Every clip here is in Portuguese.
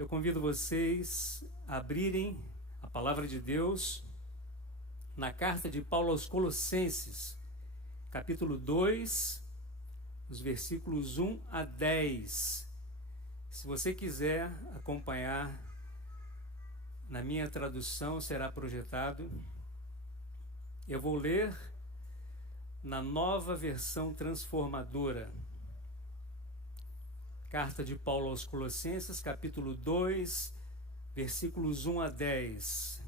Eu convido vocês a abrirem a palavra de Deus na carta de Paulo aos Colossenses, capítulo 2, os versículos 1 a 10. Se você quiser acompanhar na minha tradução, será projetado. Eu vou ler na Nova Versão Transformadora. Carta de Paulo aos Colossenses, capítulo 2, versículos 1 a 10.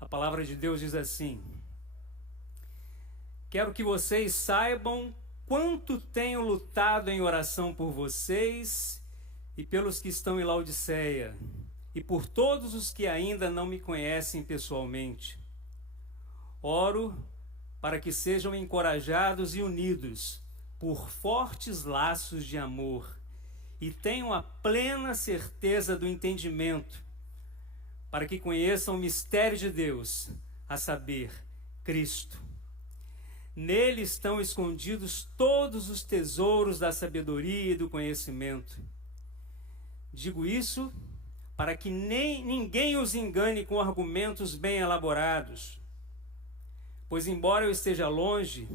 A palavra de Deus diz assim: Quero que vocês saibam quanto tenho lutado em oração por vocês e pelos que estão em Laodiceia, e por todos os que ainda não me conhecem pessoalmente. Oro para que sejam encorajados e unidos por fortes laços de amor, e tenham a plena certeza do entendimento, para que conheçam o mistério de Deus, a saber, Cristo. Nele estão escondidos todos os tesouros da sabedoria e do conhecimento. Digo isso para que ninguém os engane com argumentos bem elaborados, pois embora eu esteja longe,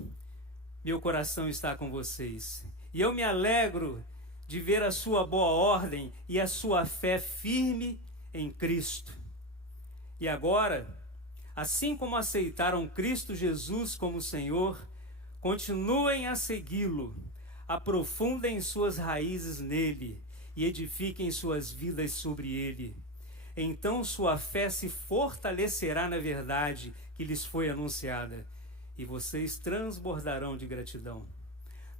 meu coração está com vocês, e eu me alegro de ver a sua boa ordem e a sua fé firme em Cristo. E agora, assim como aceitaram Cristo Jesus como Senhor, continuem a segui-lo, aprofundem suas raízes nele e edifiquem suas vidas sobre ele. Então sua fé se fortalecerá na verdade que lhes foi anunciada, e vocês transbordarão de gratidão.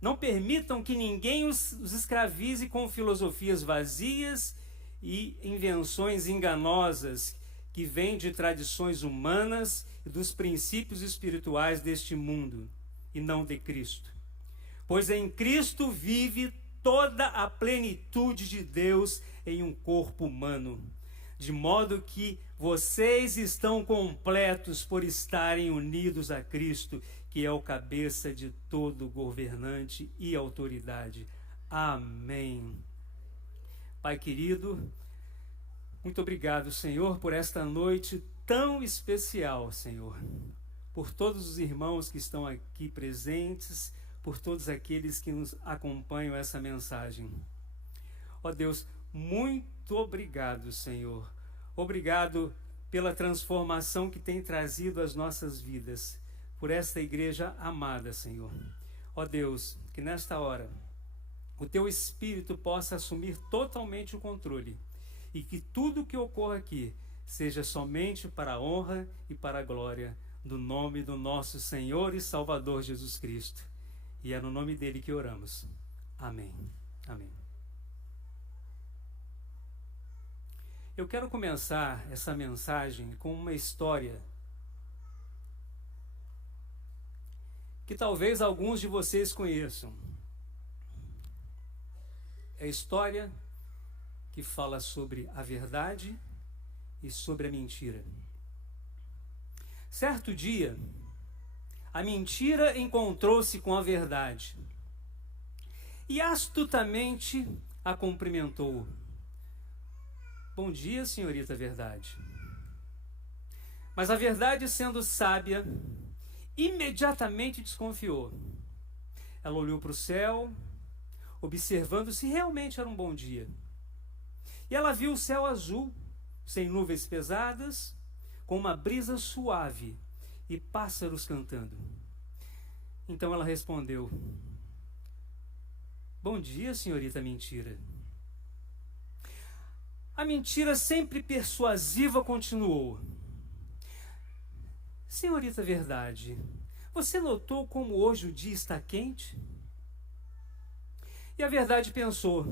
Não permitam que ninguém os escravize com filosofias vazias e invenções enganosas que vêm de tradições humanas e dos princípios espirituais deste mundo, e não de Cristo. Pois em Cristo vive toda a plenitude de Deus em um corpo humano, de modo que vocês estão completos por estarem unidos a Cristo, que é o cabeça de todo governante e autoridade. Amém. Pai querido, muito obrigado, Senhor, por esta noite tão especial, Senhor, por todos os irmãos que estão aqui presentes, por todos aqueles que nos acompanham essa mensagem. Ó Deus, muito obrigado, Senhor. Obrigado pela transformação que tem trazido às nossas vidas, por esta igreja amada, Senhor. Ó Deus, que nesta hora o Teu Espírito possa assumir totalmente o controle e que tudo que ocorra aqui seja somente para a honra e para a glória do nome do nosso Senhor e Salvador Jesus Cristo. E é no nome dele que oramos. Amém. Amém. Eu quero começar essa mensagem com uma história que talvez alguns de vocês conheçam. É a história que fala sobre a verdade e sobre a mentira. Certo dia, a mentira encontrou-se com a verdade e astutamente a cumprimentou. Bom dia, senhorita Verdade. Mas a verdade, sendo sábia, imediatamente desconfiou. Ela olhou para o céu, observando se realmente era um bom dia. E ela viu o céu azul, sem nuvens pesadas, com uma brisa suave e pássaros cantando. Então ela respondeu: Bom dia, senhorita Mentira. A mentira, sempre persuasiva, continuou: Senhorita Verdade, você notou como hoje o dia está quente? E a verdade pensou: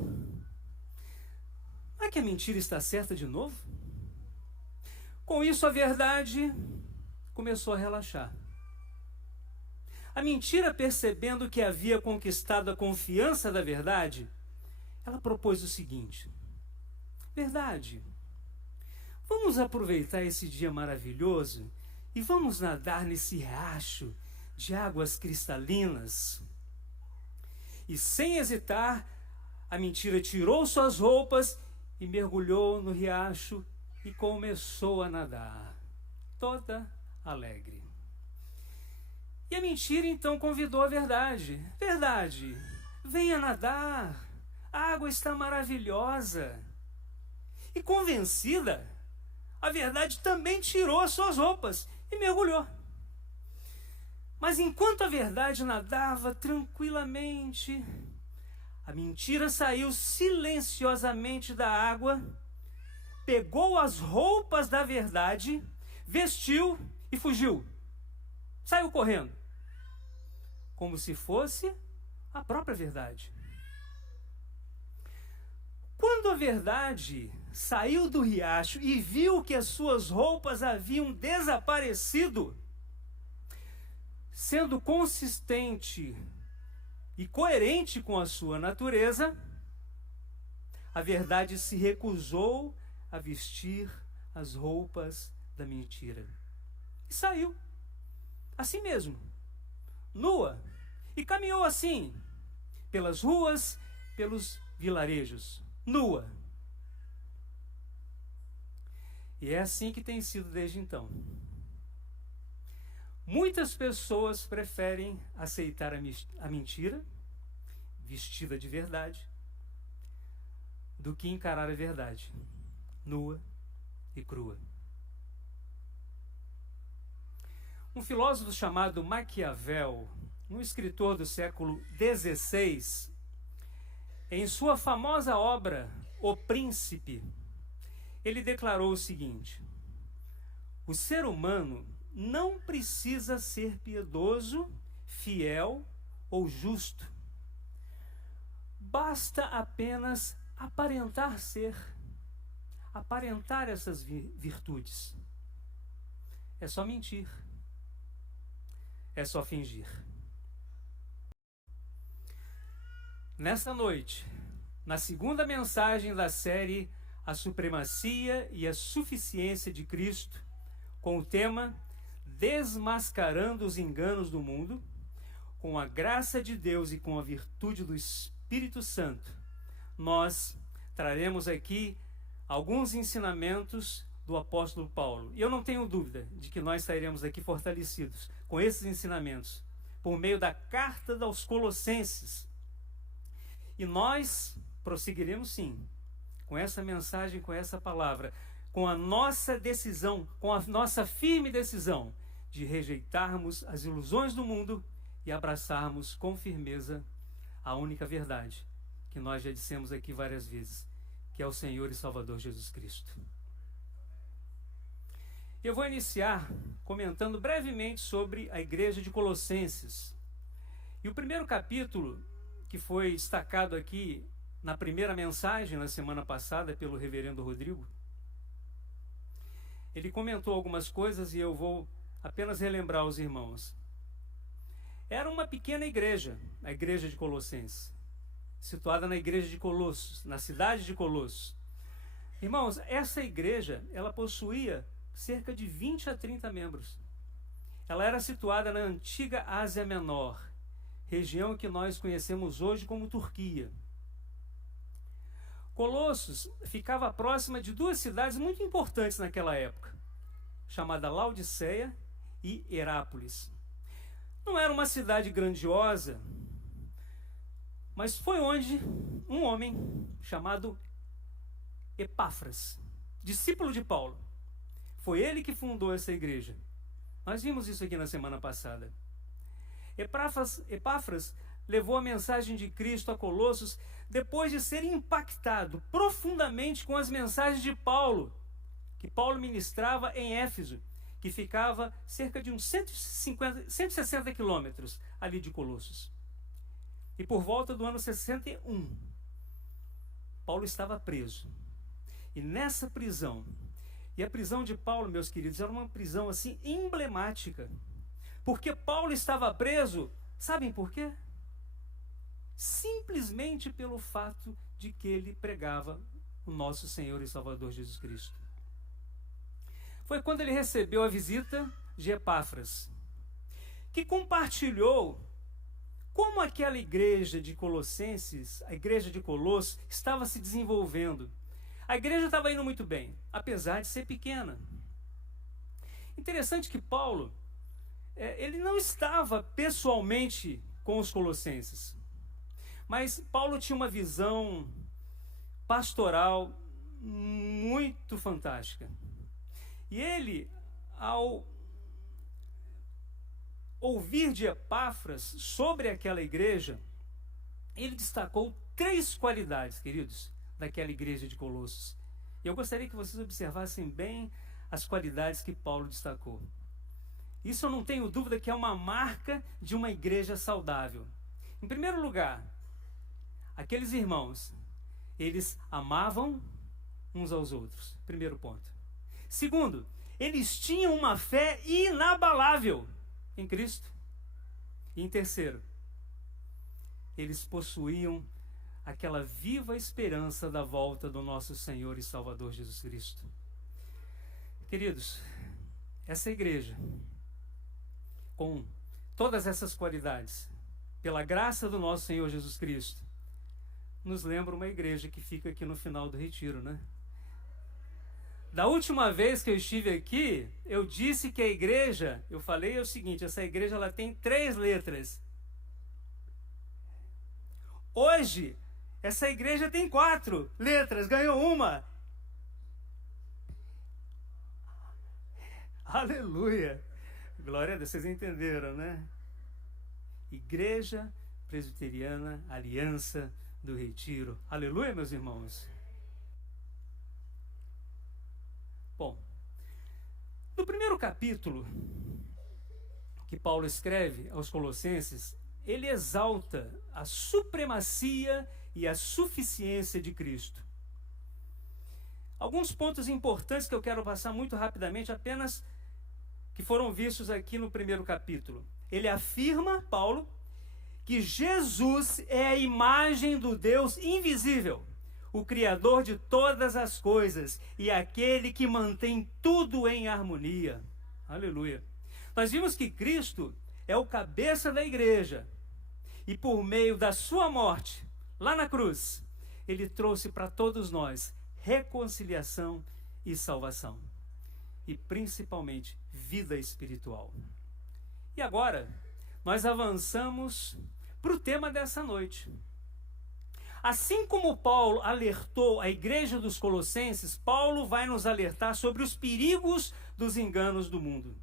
é que a mentira está certa de novo? Com isso, a verdade começou a relaxar. A mentira, percebendo que havia conquistado a confiança da verdade, ela propôs o seguinte: Verdade, vamos aproveitar esse dia maravilhoso e vamos nadar nesse riacho de águas cristalinas. E sem hesitar, a mentira tirou suas roupas e mergulhou no riacho e começou a nadar, toda alegre. E a mentira então convidou a verdade. Verdade, venha nadar, a água está maravilhosa. E convencida, a verdade também tirou as suas roupas e mergulhou. Mas enquanto a verdade nadava tranquilamente, a mentira saiu silenciosamente da água, pegou as roupas da verdade, vestiu e fugiu. Saiu correndo, como se fosse a própria verdade. Quando a verdade saiu do riacho e viu que as suas roupas haviam desaparecido, sendo consistente e coerente com a sua natureza, a verdade se recusou a vestir as roupas da mentira. E saiu, assim mesmo, nua, e caminhou assim, pelas ruas, pelos vilarejos, nua. E é assim que tem sido desde então. Muitas pessoas preferem aceitar a mentira, vestida de verdade, do que encarar a verdade, nua e crua. Um filósofo chamado Maquiavel, um escritor do século XVI, em sua famosa obra O Príncipe, ele declarou o seguinte: o ser humano não precisa ser piedoso, fiel ou justo. Basta apenas aparentar ser, aparentar essas virtudes. É só mentir. É só fingir. Nesta noite, na segunda mensagem da série A Supremacia e a Suficiência de Cristo, com o tema Desmascarando os Enganos do Mundo, com a graça de Deus e com a virtude do Espírito Santo, nós traremos aqui alguns ensinamentos do apóstolo Paulo. E eu não tenho dúvida de que nós sairemos aqui fortalecidos com esses ensinamentos, por meio da carta aos Colossenses. E nós prosseguiremos sim, com essa mensagem, com essa palavra, com a nossa decisão, com a nossa firme decisão de rejeitarmos as ilusões do mundo e abraçarmos com firmeza a única verdade, que nós já dissemos aqui várias vezes, que é o Senhor e Salvador Jesus Cristo. Eu vou iniciar comentando brevemente sobre a igreja de Colossenses. E o primeiro capítulo, que foi destacado aqui na primeira mensagem, na semana passada, pelo reverendo Rodrigo, ele comentou algumas coisas e eu vou apenas relembrar aos irmãos. Era uma pequena igreja, a igreja de Colossenses, situada na igreja de Colossos, na cidade de Colossos. Irmãos, essa igreja, ela possuía cerca de 20 a 30 membros. Ela era situada na antiga Ásia Menor, região que nós conhecemos hoje como Turquia. Colossos ficava próxima de duas cidades muito importantes naquela época, chamada Laodiceia e Herápolis. Não era uma cidade grandiosa, mas foi onde um homem chamado Epáfras, discípulo de Paulo, foi ele que fundou essa igreja. Nós vimos isso aqui na semana passada. Epáfras levou a mensagem de Cristo a Colossos depois de ser impactado profundamente com as mensagens de Paulo, que Paulo ministrava em Éfeso, que ficava cerca de uns 160 quilômetros ali de Colossos. E por volta do ano 61, Paulo estava preso. E nessa prisão, e a prisão de Paulo, meus queridos, era uma prisão assim emblemática, porque Paulo estava preso, sabem por quê? Simplesmente pelo fato de que ele pregava o nosso Senhor e Salvador Jesus Cristo. Foi quando ele recebeu a visita de Epáfras, que compartilhou como aquela igreja de Colossenses, a igreja de Colossos, estava se desenvolvendo. A igreja estava indo muito bem, apesar de ser pequena. Interessante que Paulo, ele não estava pessoalmente com os colossenses, mas Paulo tinha uma visão pastoral muito fantástica. E ele, ao ouvir de Epáfras sobre aquela igreja, ele destacou 3 qualidades, queridos, daquela igreja de Colossos. E eu gostaria que vocês observassem bem as qualidades que Paulo destacou. Isso eu não tenho dúvida que é uma marca de uma igreja saudável. Em primeiro lugar, aqueles irmãos, eles amavam uns aos outros. Primeiro ponto. Segundo, eles tinham uma fé inabalável em Cristo. E em terceiro, eles possuíam aquela viva esperança da volta do nosso Senhor e Salvador Jesus Cristo. Queridos, essa igreja, com todas essas qualidades, pela graça do nosso Senhor Jesus Cristo, nos lembra uma igreja que fica aqui no final do retiro, né? Da última vez que eu estive aqui, eu disse que a igreja, eu falei o seguinte, essa igreja ela tem 3 letras. Hoje, essa igreja tem 4 letras, ganhou uma. Aleluia! Glória a Deus, vocês entenderam, né? Igreja Presbiteriana Aliança do Retiro. Aleluia, meus irmãos. Bom, no primeiro capítulo que Paulo escreve aos Colossenses, ele exalta a supremacia e a suficiência de Cristo. Alguns pontos importantes que eu quero passar muito rapidamente, apenas que foram vistos aqui no primeiro capítulo. Ele afirma, Paulo, que Jesus é a imagem do Deus invisível, o Criador de todas as coisas e aquele que mantém tudo em harmonia. Aleluia. Nós vimos que Cristo é o cabeça da igreja e por meio da sua morte, lá na cruz, ele trouxe para todos nós reconciliação e salvação. E principalmente vida espiritual. E agora, nós avançamos para o tema dessa noite. Assim como Paulo alertou a igreja dos Colossenses, Paulo vai nos alertar sobre os perigos dos enganos do mundo.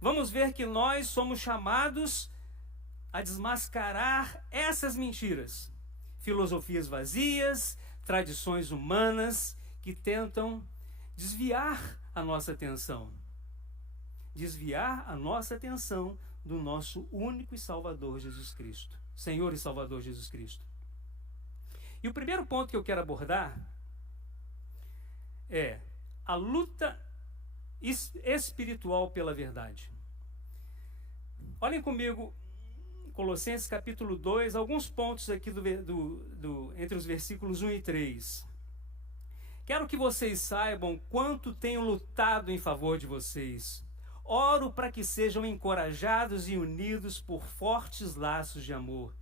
Vamos ver que nós somos chamados a desmascarar essas mentiras, filosofias vazias, tradições humanas que tentam desviar a nossa atenção. Desviar a nossa atenção do nosso único e Salvador Jesus Cristo. Senhor e Salvador Jesus Cristo. E o primeiro ponto que eu quero abordar é a luta espiritual pela verdade. Olhem comigo, Colossenses capítulo 2, alguns pontos aqui entre os versículos 1 e 3. Quero que vocês saibam quanto tenho lutado em favor de vocês. Oro para que sejam encorajados e unidos por fortes laços de amor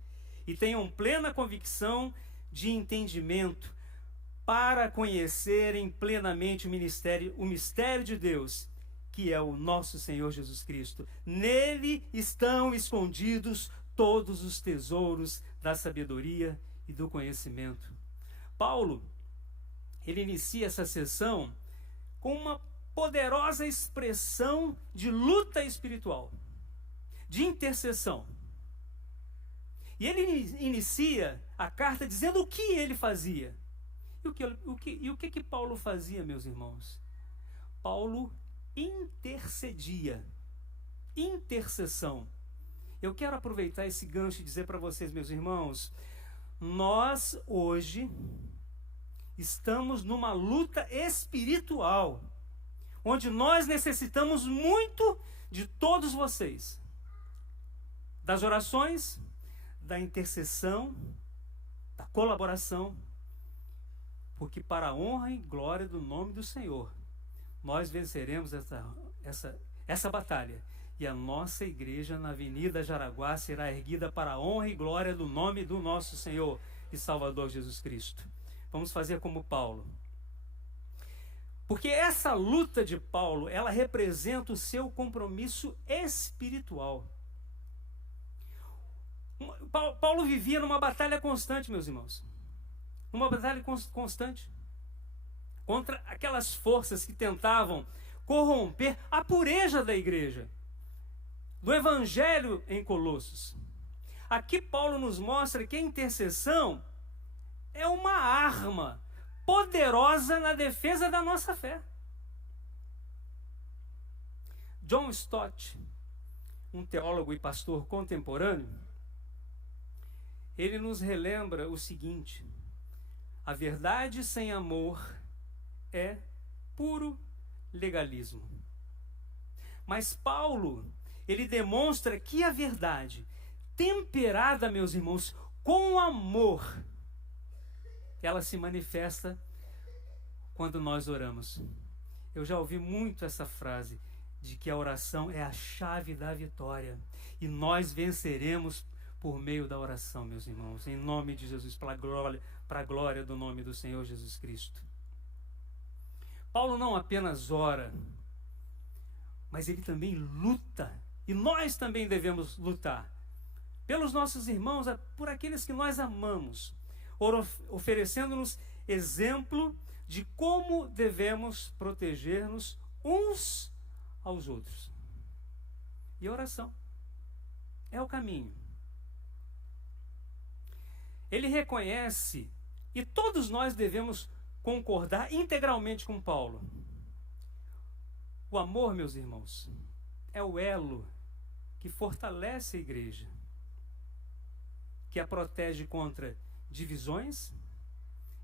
e tenham plena convicção de entendimento para conhecerem plenamente o mistério de Deus, que é o nosso Senhor Jesus Cristo. Nele estão escondidos todos os tesouros da sabedoria e do conhecimento. Paulo, ele inicia essa sessão com uma poderosa expressão de luta espiritual, de intercessão. E ele inicia a carta dizendo o que ele fazia. E o que Paulo fazia, meus irmãos? Paulo intercedia. Intercessão. Eu quero aproveitar esse gancho e dizer para vocês, meus irmãos, nós hoje estamos numa luta espiritual, onde nós necessitamos muito de todos vocês, das orações, da intercessão, da colaboração, porque para a honra e glória do nome do Senhor, nós venceremos essa batalha, e a nossa igreja na Avenida Jaraguá será erguida para a honra e glória do nome do nosso Senhor e Salvador Jesus Cristo. Vamos fazer como Paulo. Porque essa luta de Paulo, ela representa o seu compromisso espiritual. Paulo vivia numa batalha constante, meus irmãos. Uma batalha constante contra aquelas forças que tentavam corromper a pureza da igreja, do evangelho em Colossos. Aqui Paulo nos mostra que a intercessão é uma arma poderosa na defesa da nossa fé. John Stott, um teólogo e pastor contemporâneo, ele nos relembra o seguinte: a verdade sem amor é puro legalismo. Mas Paulo, ele demonstra que a verdade, temperada, meus irmãos, com amor, ela se manifesta quando nós oramos. Eu já ouvi muito essa frase de que a oração é a chave da vitória. E nós venceremos por meio da oração, meus irmãos, em nome de Jesus, para a glória do nome do Senhor Jesus Cristo. Paulo não apenas ora, mas ele também luta. E nós também devemos lutar pelos nossos irmãos, por aqueles que nós amamos, oferecendo-nos exemplo de como devemos proteger-nos uns aos outros. E a oração é o caminho. Ele reconhece, e todos nós devemos concordar integralmente com Paulo. O amor, meus irmãos, é o elo que fortalece a igreja, que a protege contra divisões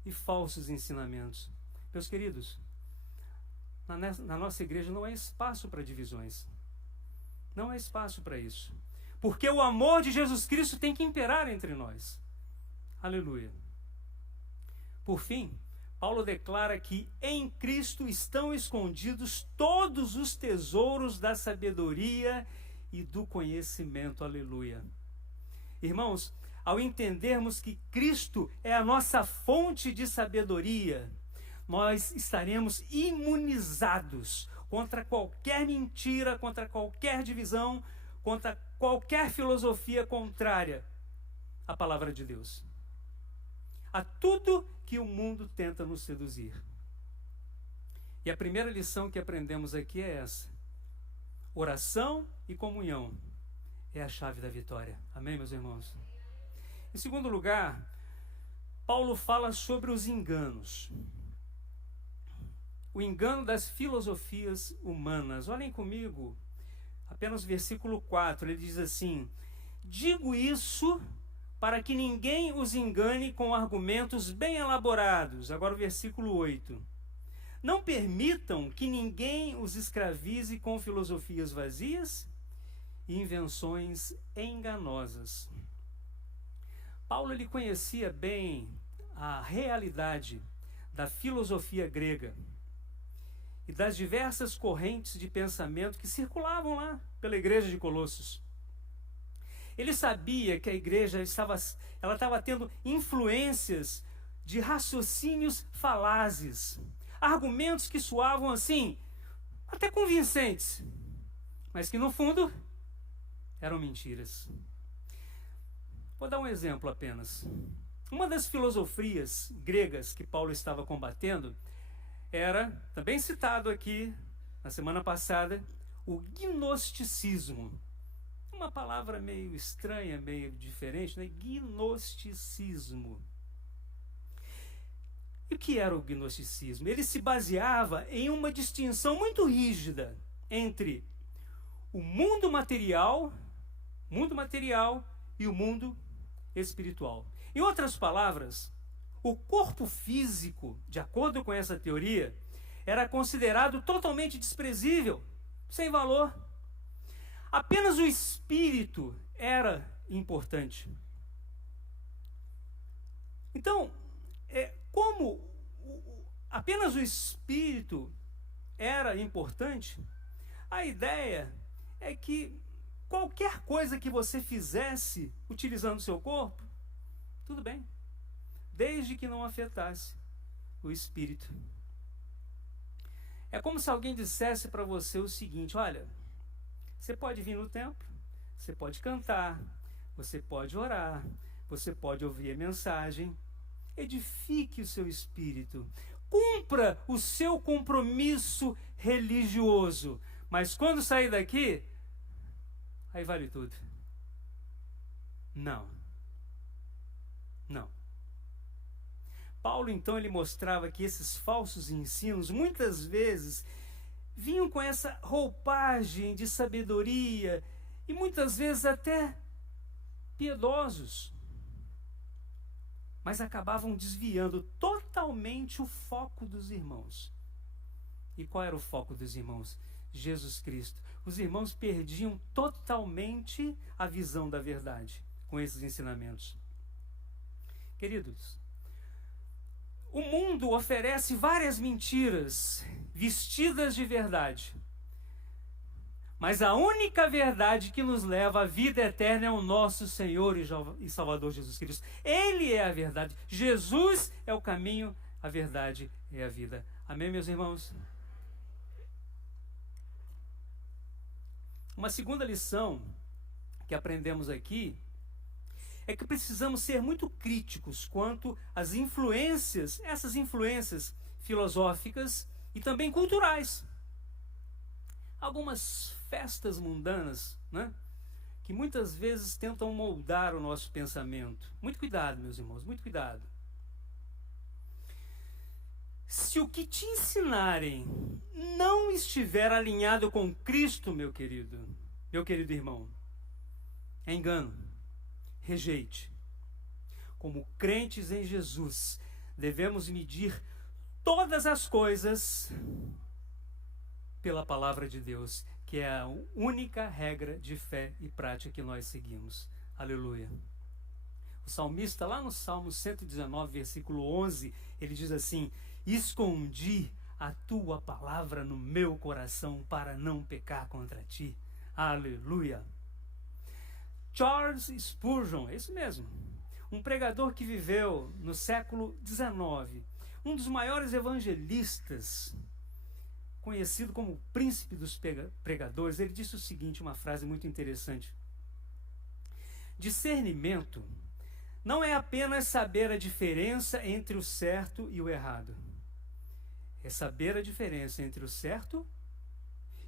e falsos ensinamentos. Meus queridos, na nossa igreja não há espaço para divisões. Não há espaço para isso. Porque o amor de Jesus Cristo tem que imperar entre nós. Aleluia. Por fim, Paulo declara que em Cristo estão escondidos todos os tesouros da sabedoria e do conhecimento. Aleluia. Irmãos, ao entendermos que Cristo é a nossa fonte de sabedoria, nós estaremos imunizados contra qualquer mentira, contra qualquer divisão, contra qualquer filosofia contrária à palavra de Deus, a tudo que o mundo tenta nos seduzir. E a primeira lição que aprendemos aqui é essa: oração e comunhão é a chave da vitória. Amém, meus irmãos? Em segundo lugar, Paulo fala sobre os enganos. O engano das filosofias humanas. Olhem comigo, apenas o versículo 4, ele diz assim: digo isso para que ninguém os engane com argumentos bem elaborados. Agora o versículo 8. Não permitam que ninguém os escravize com filosofias vazias e invenções enganosas. Paulo, ele conhecia bem a realidade da filosofia grega e das diversas correntes de pensamento que circulavam lá pela igreja de Colossos. Ele sabia que a igreja estava tendo influências de raciocínios falazes, argumentos que soavam assim, até convincentes, mas que no fundo eram mentiras. Vou dar um exemplo apenas. Uma das filosofias gregas que Paulo estava combatendo era, também citado aqui na semana passada, o gnosticismo. Uma palavra meio estranha, meio diferente, né? Gnosticismo. E o que era o gnosticismo? Ele se baseava em uma distinção muito rígida entre o mundo material e o mundo espiritual. Em outras palavras, o corpo físico, de acordo com essa teoria, era considerado totalmente desprezível, sem valor. Apenas o espírito era importante. Então, como apenas o espírito era importante, a ideia é que qualquer coisa que você fizesse utilizando o seu corpo, tudo bem, desde que não afetasse o espírito. É como se alguém dissesse para você o seguinte: olha, você pode vir no templo, você pode cantar, você pode orar, você pode ouvir a mensagem, edifique o seu espírito, cumpra o seu compromisso religioso, mas quando sair daqui, aí vale tudo. Não. Não. Paulo, então, ele mostrava que esses falsos ensinos, muitas vezes, vinham com essa roupagem de sabedoria e muitas vezes até piedosos, mas acabavam desviando totalmente o foco dos irmãos. E qual era o foco dos irmãos? Jesus Cristo. Os irmãos perdiam totalmente a visão da verdade com esses ensinamentos. Queridos, o mundo oferece várias mentiras vestidas de verdade. Mas a única verdade que nos leva à vida eterna é o nosso Senhor e Salvador Jesus Cristo. Ele é a verdade. Jesus é o caminho, a verdade é a vida. Amém, meus irmãos? Uma segunda lição que aprendemos aqui é que precisamos ser muito críticos quanto às influências, essas influências filosóficas e também culturais. Algumas festas mundanas, né, que muitas vezes tentam moldar o nosso pensamento. Muito cuidado, meus irmãos, muito cuidado. Se o que te ensinarem não estiver alinhado com Cristo, meu querido irmão, é engano. Rejeite. Como crentes em Jesus, devemos medir todas as coisas pela palavra de Deus, que é a única regra de fé e prática que nós seguimos. Aleluia. O salmista, lá no Salmo 119, versículo 11, ele diz assim: escondi a tua palavra no meu coração para não pecar contra ti. Aleluia. Charles Spurgeon, é isso mesmo, um pregador que viveu no século XIX, um dos maiores evangelistas, conhecido como o príncipe dos pregadores, ele disse o seguinte, uma frase muito interessante: discernimento não é apenas saber a diferença entre o certo e o errado, é saber a diferença entre o certo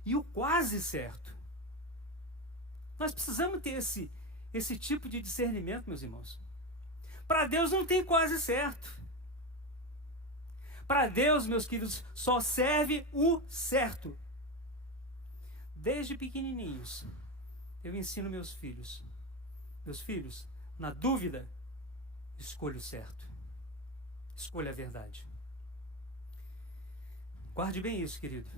e o quase certo. Nós precisamos ter esse tipo de discernimento, meus irmãos. Para Deus não tem quase certo. Para Deus, meus queridos, só serve o certo. Desde pequenininhos, eu ensino meus filhos, na dúvida, escolha o certo. Escolha a verdade. Guarde bem isso, querido.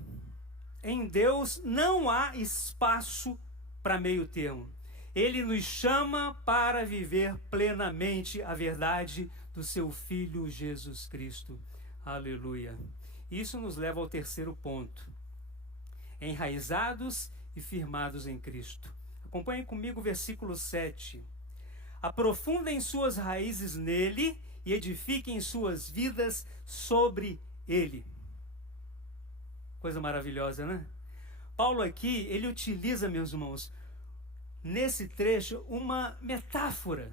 Em Deus não há espaço para meio termo. Ele nos chama para viver plenamente a verdade do seu Filho Jesus Cristo. Aleluia. Isso nos leva ao terceiro ponto. Enraizados e firmados em Cristo. Acompanhem comigo o versículo 7. Aprofundem suas raízes nele e edifiquem suas vidas sobre ele. Coisa maravilhosa, né? Paulo aqui, ele utiliza, meus irmãos, nesse trecho, uma metáfora.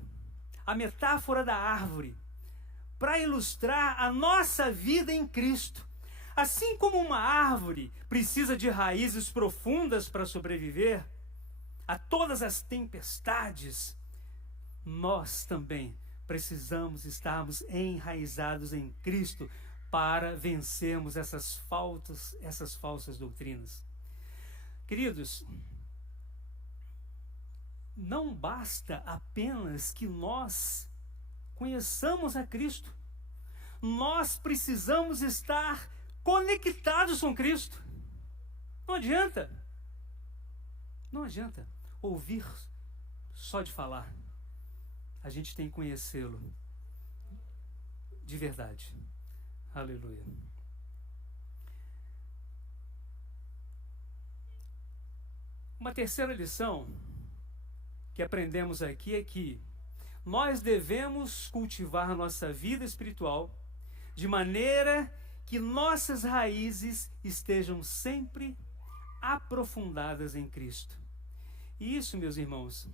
A metáfora da árvore, para ilustrar a nossa vida em Cristo. Assim como uma árvore precisa de raízes profundas para sobreviver a todas as tempestades, nós também precisamos estarmos enraizados em Cristo para vencermos essas falsas doutrinas. Queridos, não basta apenas que nós conheçamos a Cristo. Nós precisamos estar conectados com Cristo. Não adianta ouvir só de falar. A gente tem que conhecê-lo de verdade. Aleluia. Uma terceira lição que aprendemos aqui é que nós devemos cultivar nossa vida espiritual de maneira que nossas raízes estejam sempre aprofundadas em Cristo. E isso, meus irmãos,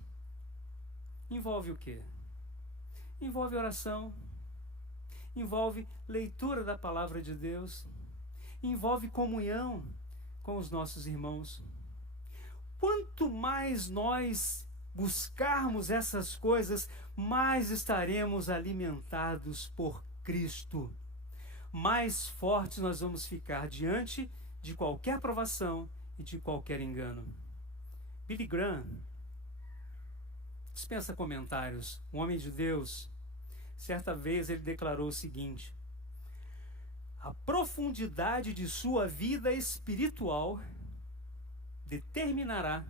envolve o quê? Envolve oração, envolve leitura da palavra de Deus, envolve comunhão com os nossos irmãos. Quanto mais nós buscarmos essas coisas, mais estaremos alimentados por Cristo. Mais fortes nós vamos ficar diante de qualquer provação e de qualquer engano. Billy Graham, dispensa comentários, um homem de Deus, certa vez ele declarou o seguinte: a profundidade de sua vida espiritual determinará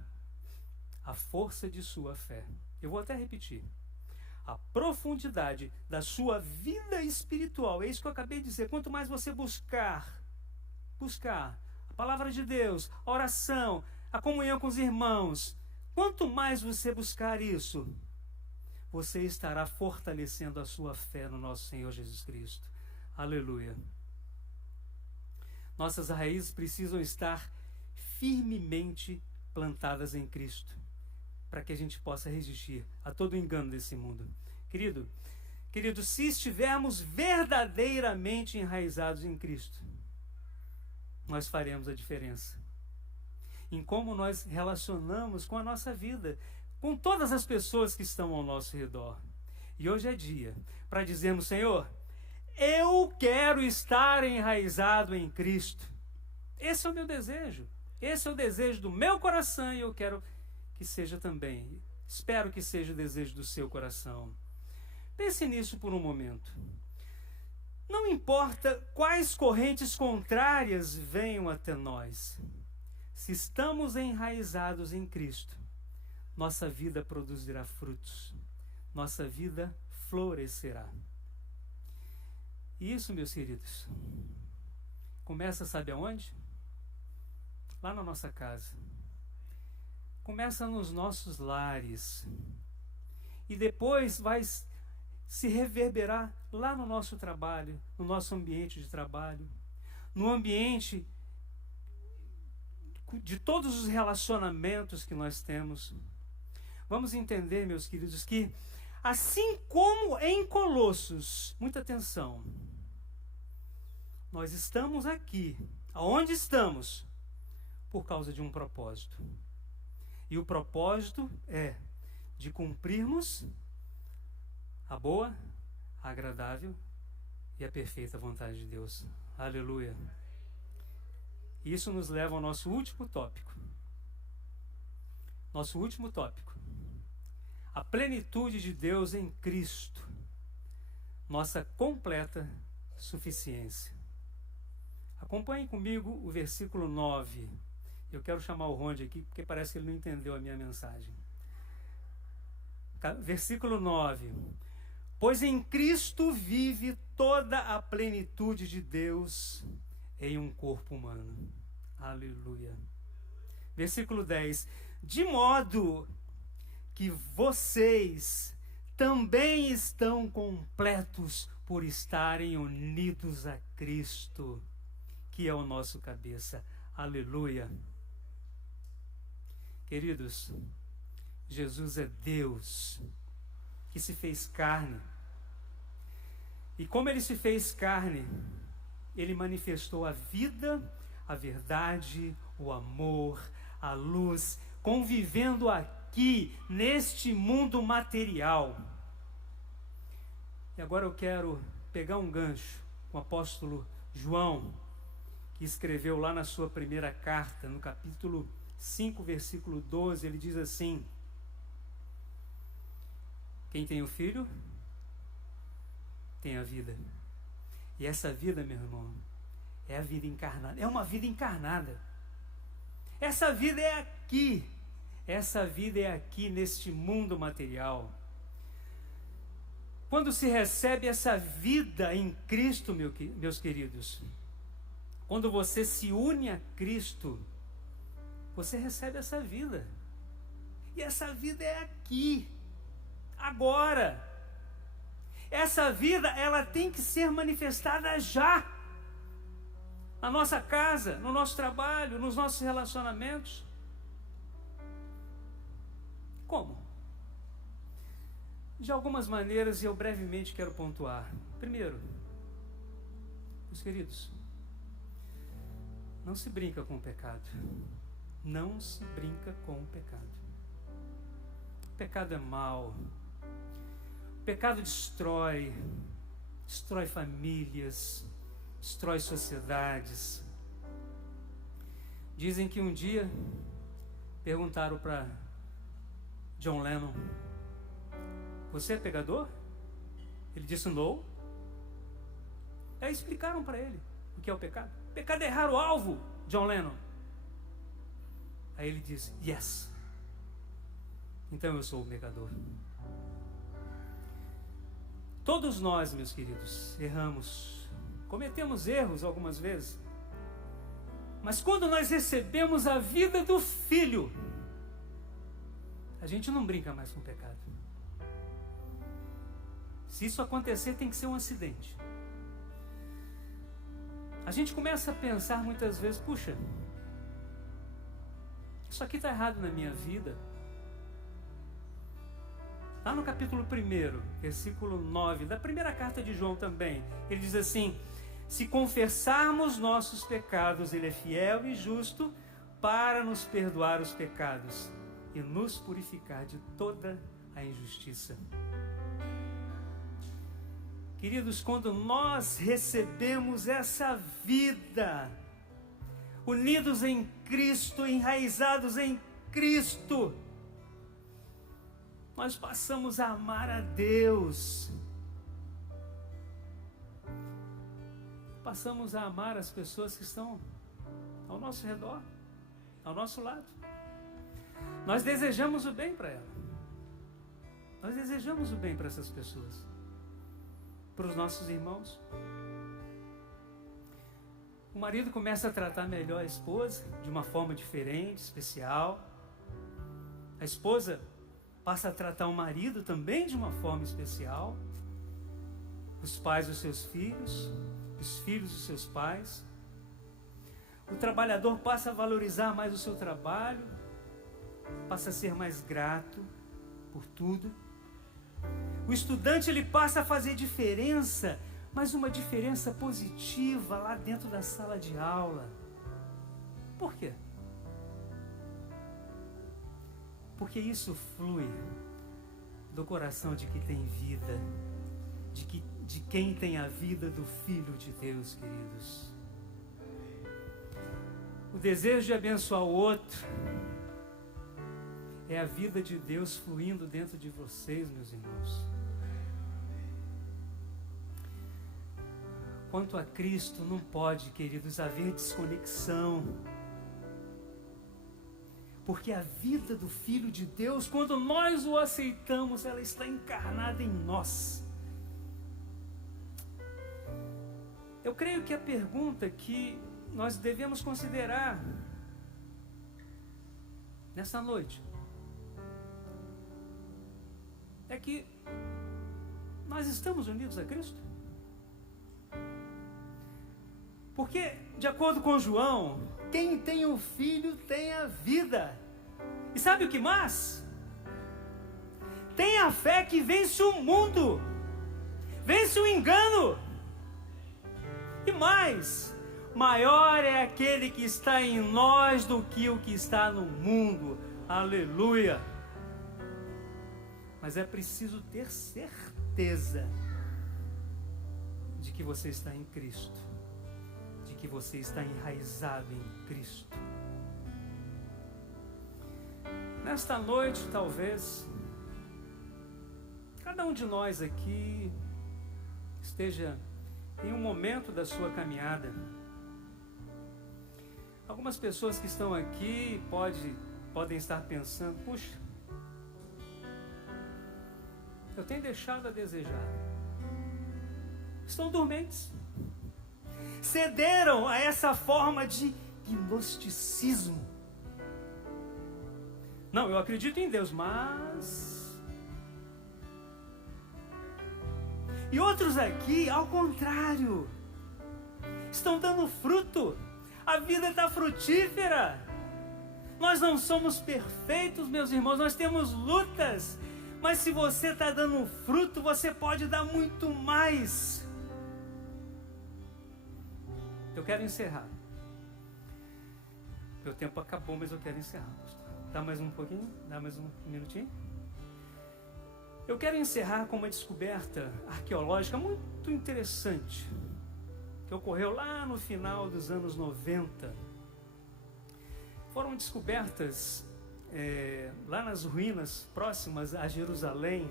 a força de sua fé. Eu vou até repetir. A profundidade da sua vida espiritual, é isso que eu acabei de dizer. Quanto mais você buscar a palavra de Deus, a oração, a comunhão com os irmãos, quanto mais você buscar isso, você estará fortalecendo a sua fé no nosso Senhor Jesus Cristo. Aleluia. Nossas raízes precisam estar firmemente plantadas em Cristo, para que a gente possa resistir a todo o engano desse mundo. Querido, se estivermos verdadeiramente enraizados em Cristo, nós faremos a diferença em como nós relacionamos com a nossa vida, com todas as pessoas que estão ao nosso redor. E hoje é dia para dizermos: Senhor, eu quero estar enraizado em Cristo. Esse é o meu desejo. Esse é o desejo do meu coração e eu quero que seja também. Espero que seja o desejo do seu coração. Pense nisso por um momento. Não importa quais correntes contrárias venham até nós, se estamos enraizados em Cristo, nossa vida produzirá frutos, nossa vida florescerá. E isso, meus queridos, começa, sabe aonde? Lá na nossa casa. Começa nos nossos lares. E depois vai se reverberar lá no nosso trabalho, no nosso ambiente de trabalho, no ambiente de todos os relacionamentos que nós temos. Vamos entender, meus queridos, que assim como em Colossos, muita atenção, nós estamos aqui, aonde estamos, por causa de um propósito. E o propósito é de cumprirmos a boa, a agradável e a perfeita vontade de Deus. Aleluia. Isso nos leva ao nosso último tópico. Nosso último tópico. A plenitude de Deus em Cristo. Nossa completa suficiência. Acompanhem comigo o versículo 9. Eu quero chamar o Ronde aqui, porque parece que ele não entendeu a minha mensagem. Versículo 9. Pois em Cristo vive toda a plenitude de Deus em um corpo humano. Aleluia. Versículo 10. De modo que vocês também estão completos por estarem unidos a Cristo, que é o nosso cabeça. Aleluia. Queridos, Jesus é Deus que se fez carne. E como ele se fez carne, ele manifestou a vida, a verdade, o amor, a luz, convivendo aqui, neste mundo material. E agora eu quero pegar um gancho com o apóstolo João, que escreveu lá na sua primeira carta, no capítulo 5, versículo 12, ele diz assim: quem tem o Filho, tem a vida. E essa vida, meu irmão, é a vida encarnada. É uma vida encarnada. Essa vida é aqui. Essa vida é aqui, neste mundo material. Quando se recebe essa vida em Cristo, meus queridos, quando você se une a Cristo, você recebe essa vida. E essa vida é aqui, agora. Essa vida, ela tem que ser manifestada já. na nossa casa, no nosso trabalho, nos nossos relacionamentos. Como? De algumas maneiras, e eu brevemente quero pontuar. Primeiro, meus queridos, não se brinca com o pecado. Não se brinca com o pecado. O pecado é mau. O pecado destrói famílias, destrói sociedades. Dizem que um dia perguntaram para John Lennon: você é pecador? Ele disse não. Aí explicaram para ele o que é o pecado. O pecado é errar o alvo, John Lennon. Aí ele disse yes. Então eu sou o pecador. Todos nós, meus queridos, erramos, cometemos erros algumas vezes, mas quando nós recebemos a vida do Filho, a gente não brinca mais com o pecado. Se isso acontecer, tem que ser um acidente. A gente começa a pensar muitas vezes, puxa, isso aqui está errado na minha vida. Lá no capítulo 1, versículo 9, da primeira carta de João também, ele diz assim: se confessarmos nossos pecados, Ele é fiel e justo para nos perdoar os pecados e nos purificar de toda a injustiça. Queridos, quando nós recebemos essa vida, unidos em Cristo, enraizados em Cristo, nós passamos a amar a Deus. Passamos a amar as pessoas que estão ao nosso redor, ao nosso lado. Nós desejamos o bem para ela. Nós desejamos o bem para essas pessoas, para os nossos irmãos. O marido começa a tratar melhor a esposa de uma forma diferente, especial. A esposa passa a tratar o marido também de uma forma especial. Os pais os seus filhos, os filhos os seus pais. O trabalhador passa a valorizar mais o seu trabalho, passa a ser mais grato por tudo. O estudante, ele passa a fazer diferença, mas uma diferença positiva lá dentro da sala de aula. Por quê? Porque isso flui do coração de quem tem vida, de quem tem a vida do Filho de Deus, queridos. O desejo de abençoar o outro é a vida de Deus fluindo dentro de vocês, meus irmãos. Quanto a Cristo, não pode, queridos, haver desconexão. Porque a vida do Filho de Deus, quando nós o aceitamos, ela está encarnada em nós. Eu creio que a pergunta que nós devemos considerar nessa noite é que nós estamos unidos a Cristo? Porque, de acordo com João, quem tem o Filho tem a vida. E sabe o que mais? Tem a fé que vence o mundo, vence o engano. E mais, maior é aquele que está em nós do que o que está no mundo. Aleluia! Mas é preciso ter certeza de que você está em Cristo, de que você está enraizado em Cristo. Nesta noite, talvez, cada um de nós aqui esteja em um momento da sua caminhada. Algumas pessoas que estão aqui podem estar pensando, puxa, eu tenho deixado a desejar. Estão dormentes. Cederam a essa forma de gnosticismo. Não, eu acredito em Deus, mas... E outros aqui, ao contrário, estão dando fruto. A vida está frutífera. Nós não somos perfeitos, meus irmãos, nós temos lutas. Mas se você está dando fruto, você pode dar muito mais. Eu quero encerrar. Meu tempo acabou, mas eu quero encerrar. Dá mais um pouquinho? Dá mais um minutinho? Eu quero encerrar com uma descoberta arqueológica muito interessante, que ocorreu lá no final dos anos 90. Foram descobertas lá nas ruínas próximas a Jerusalém.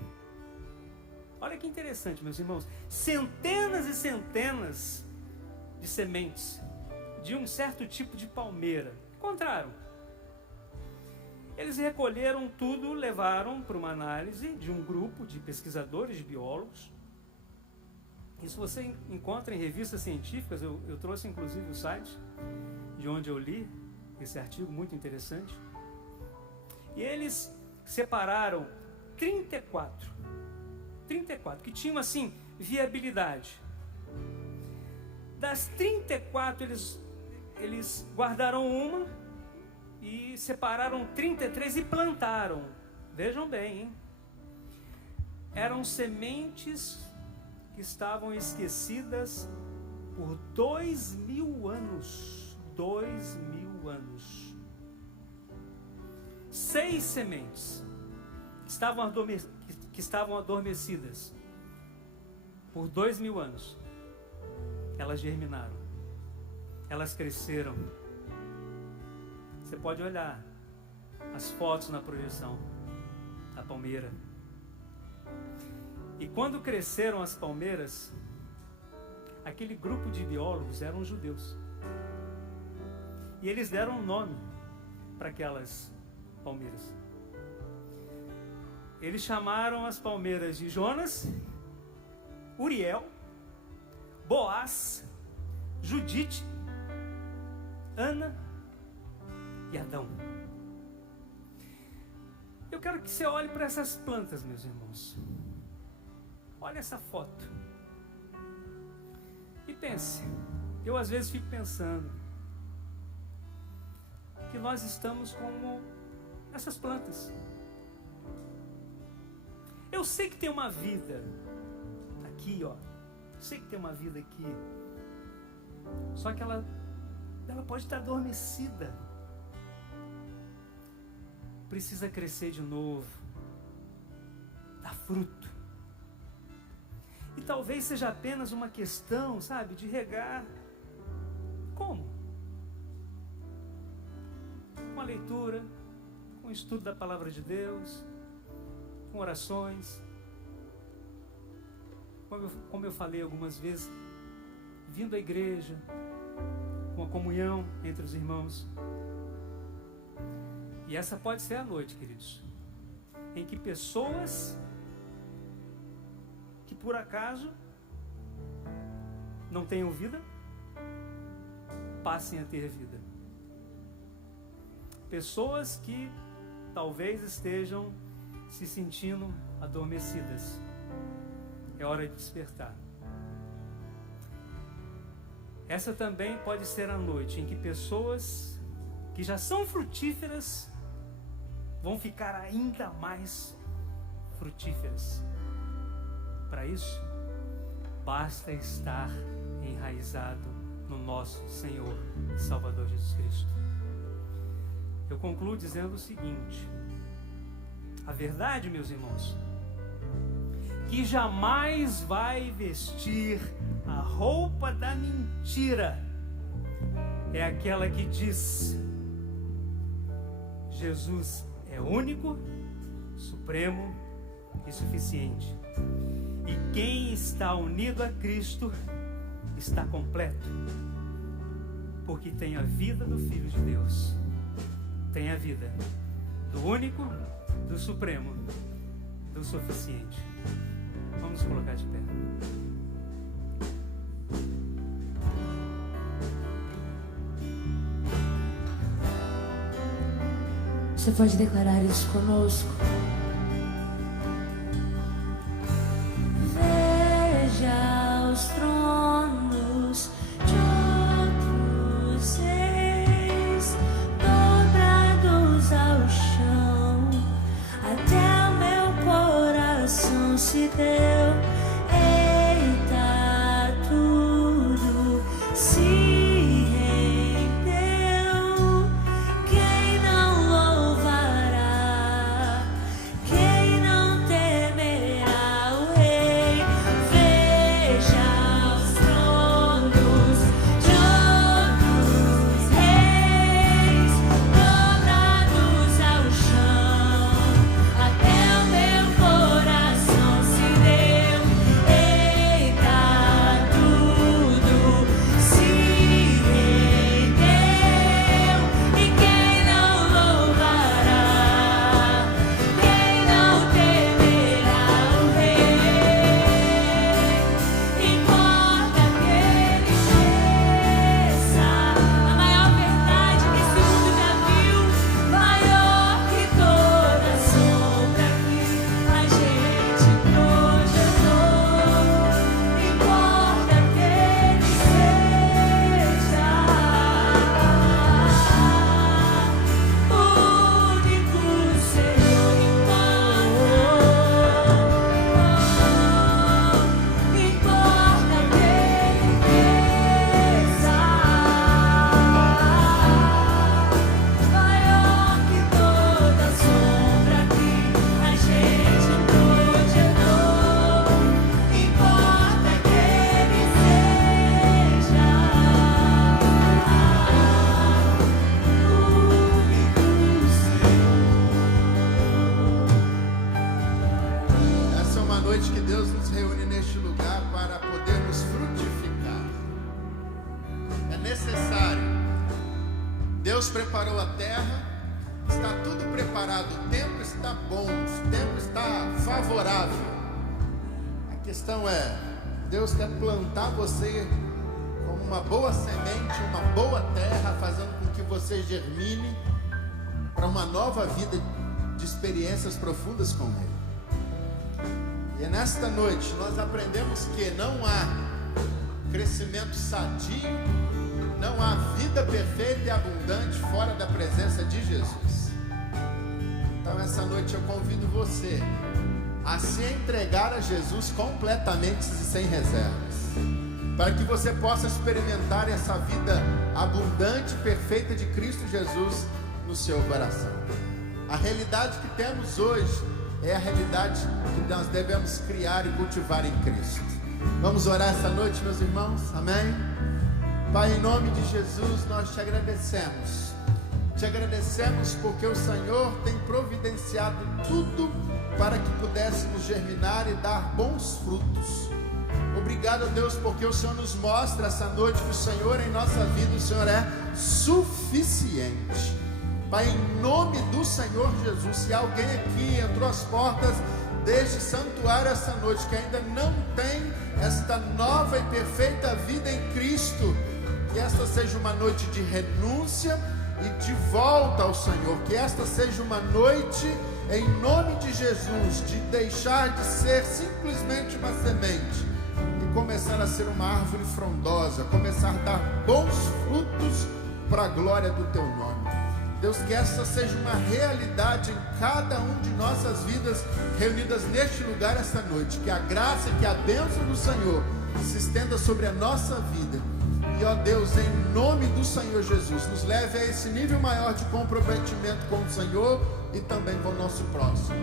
Olha que interessante, meus irmãos. Centenas e centenas de sementes de um certo tipo de palmeira. Encontraram. Eles recolheram tudo, levaram para uma análise de um grupo de pesquisadores, de biólogos. Isso você encontra em revistas científicas. Eu trouxe inclusive o site de onde eu li esse artigo, muito interessante. E eles separaram 34 que tinham assim viabilidade. Das 34 eles guardaram uma e separaram 33 e plantaram. Vejam bem, hein? Eram sementes que estavam esquecidas por 2000 anos. 2000 anos. 6 sementes que estavam adormecidas por 2000 anos. Elas germinaram. Elas cresceram. Você pode olhar as fotos na projeção da palmeira. E quando cresceram as palmeiras, aquele grupo de biólogos eram judeus. E eles deram um nome para aquelas palmeiras. Eles chamaram as palmeiras de Jonas, Uriel, Boaz, Judite, Ana e Adão. Eu quero que você olhe para essas plantas, meus irmãos. Olha essa foto. E pense. Eu às vezes fico pensando que nós estamos como essas plantas. Eu sei que tem uma vida aqui, ó. Eu sei que tem uma vida aqui. Só que ela pode estar adormecida. Precisa crescer de novo. Dar fruto. E talvez seja apenas uma questão, sabe, de regar. Como? Com a leitura, com o estudo da palavra de Deus, com orações. Como eu falei algumas vezes, vindo à igreja, com a comunhão entre os irmãos. E essa pode ser a noite, queridos, em que pessoas que por acaso não tenham vida, passem a ter vida. Pessoas que talvez estejam se sentindo adormecidas. É hora de despertar. Essa também pode ser a noite em que pessoas que já são frutíferas vão ficar ainda mais frutíferas. Para isso, basta estar enraizado no nosso Senhor e Salvador Jesus Cristo. Eu concluo dizendo o seguinte: a verdade, meus irmãos, que jamais vai vestir a roupa da mentira, é aquela que diz: Jesus é único, supremo e suficiente. E quem está unido a Cristo está completo, porque tem a vida do Filho de Deus, tem a vida do único, do supremo, do suficiente. Vamos colocar de pé. Você pode declarar isso conosco? Veja os tronos de outros. Deus preparou a terra, está tudo preparado, o tempo está bom, o tempo está favorável. A questão é, Deus quer plantar você como uma boa semente, uma boa terra, fazendo com que você germine para uma nova vida de experiências profundas com Ele. E nesta noite nós aprendemos que não há crescimento sadio, não há vida perfeita e abundante fora da presença de Jesus. Então essa noite eu convido você a se entregar a Jesus completamente e sem reservas, para que você possa experimentar essa vida abundante e perfeita de Cristo Jesus no seu coração. A realidade que temos hoje é a realidade que nós devemos criar e cultivar em Cristo. Vamos orar essa noite, meus irmãos? Amém? Pai, em nome de Jesus, nós te agradecemos. Te agradecemos porque o Senhor tem providenciado tudo para que pudéssemos germinar e dar bons frutos. Obrigado, Deus, porque o Senhor nos mostra essa noite que o Senhor em nossa vida, o Senhor é suficiente. Pai, em nome do Senhor Jesus, se alguém aqui entrou às portas deste santuário essa noite, que ainda não tem esta nova e perfeita vida em Cristo, que esta seja uma noite de renúncia e de volta ao Senhor, que esta seja uma noite, em nome de Jesus, de deixar de ser simplesmente uma semente e começar a ser uma árvore frondosa, começar a dar bons frutos para a glória do Teu nome. Deus, que essa seja uma realidade em cada um de nossas vidas reunidas neste lugar esta noite. Que a graça e que a bênção do Senhor se estenda sobre a nossa vida. E, ó Deus, em nome do Senhor Jesus, nos leve a esse nível maior de comprometimento com o Senhor e também com o nosso próximo.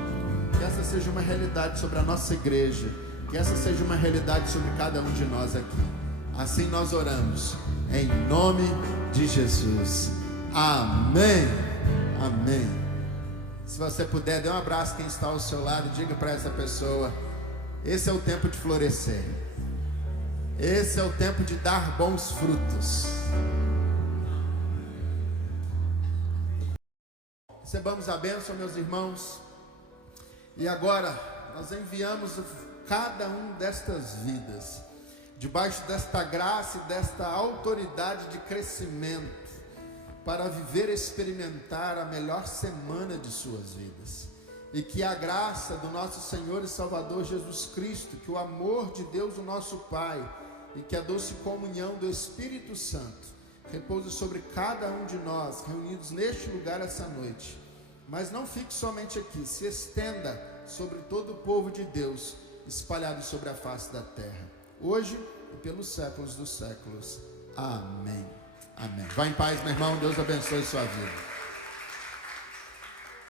Que essa seja uma realidade sobre a nossa igreja. Que essa seja uma realidade sobre cada um de nós aqui. Assim nós oramos, em nome de Jesus. Amém, amém. Se você puder, dê um abraço a quem está ao seu lado, diga para essa pessoa: esse é o tempo de florescer, esse é o tempo de dar bons frutos. Recebamos a bênção, meus irmãos. E agora nós enviamos cada um destas vidas debaixo desta graça e desta autoridade de crescimento, para viver e experimentar a melhor semana de suas vidas. E que a graça do nosso Senhor e Salvador Jesus Cristo, que o amor de Deus o nosso Pai e que a doce comunhão do Espírito Santo repouse sobre cada um de nós reunidos neste lugar essa noite. Mas não fique somente aqui, se estenda sobre todo o povo de Deus espalhado sobre a face da terra, hoje e pelos séculos dos séculos. Amém. Amém. Vá em paz, meu irmão. Deus abençoe sua vida.